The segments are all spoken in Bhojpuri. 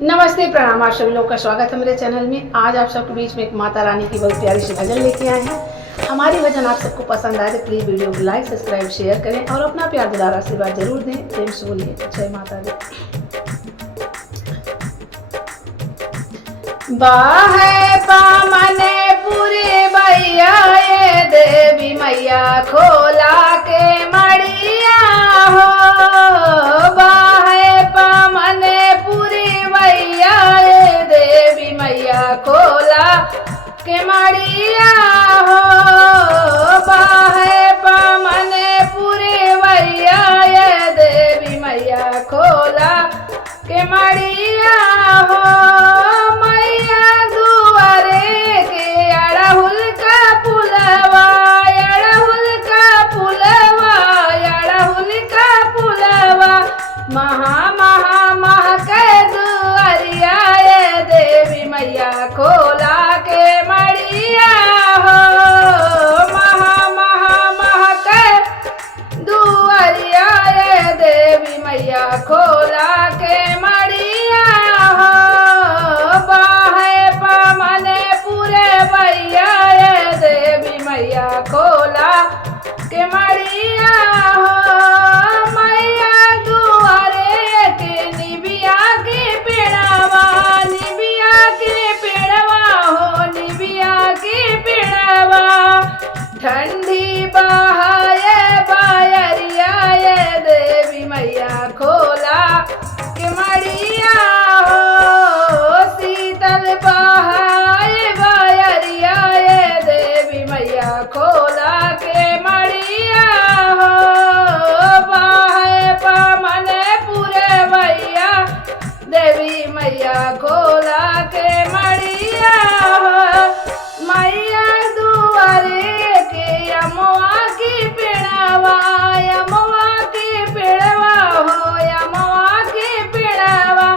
नमस्ते, प्रणाम। आप सभी लोग का स्वागत है मेरे चैनल में। आज आप सबके बीच में एक माता रानी की बहुत प्यारी सी भजन लेके आए हैं। हमारी भजन आप सबको पसंद आए तो प्लीज़ वीडियो को लाइक, सब्सक्राइब, शेयर करें और अपना प्यार दुलार आशीर्वाद जरूर दें। प्रेम से बोलिए जय माता दी। बाहे पामने पूरे भैया ये देवी मैया खोला के मड़िया हो। बाहे पामने पूरी भैया ये देवी मैया खोला के मड़िया हो। बाहे पामने पूरे भैया ये देवी मैया खोला के मड़िया हो। मैया खोला के मड़िया हो। महा महा महा के दुआरिया ये देवी मैया खोला के मड़िया हो। बाहे पामने पूरे भैया ये देवी मैया खोला के मड़िया हो। मैया दुआरे के निबिया के पेड़ावा ठंडी बहाए बायरिया ये देवी मैया खोला के मड़िया हो। शीतल बहाए बायरिया ये देवी मैया खोला के मड़िया हो। बाहे पामने पूरे भैया देवी मैया खोला के मड़िया हो। मैया दुआरे यमुआ की पेड़वा हो। यमुआ की पेड़वा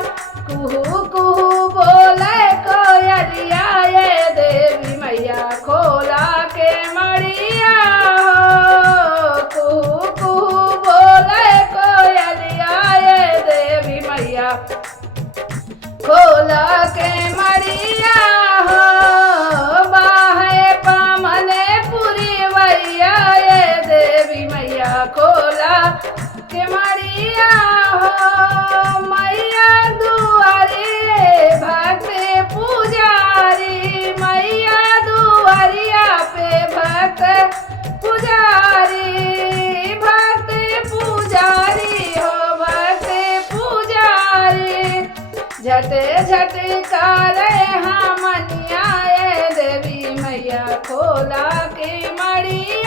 कुहू कुहू बोले कोयलिया ये देवी मैया खोला के मड़िया हो। कुहू कुहू बोले कोयलिया ये देवी मैया खोला के मड़िया हो। बाहे पामने पूरी भैया ये देवी मैया खोला के मड़िया हो। मैया दुआरे भक्त पुजारी, मैया दुआरिया पे भक्त पुजारी, भक्त पुजारी हो, भक्त पुजारी। झट झट करे हमनिया ये देवी मैया खोला के मड़िया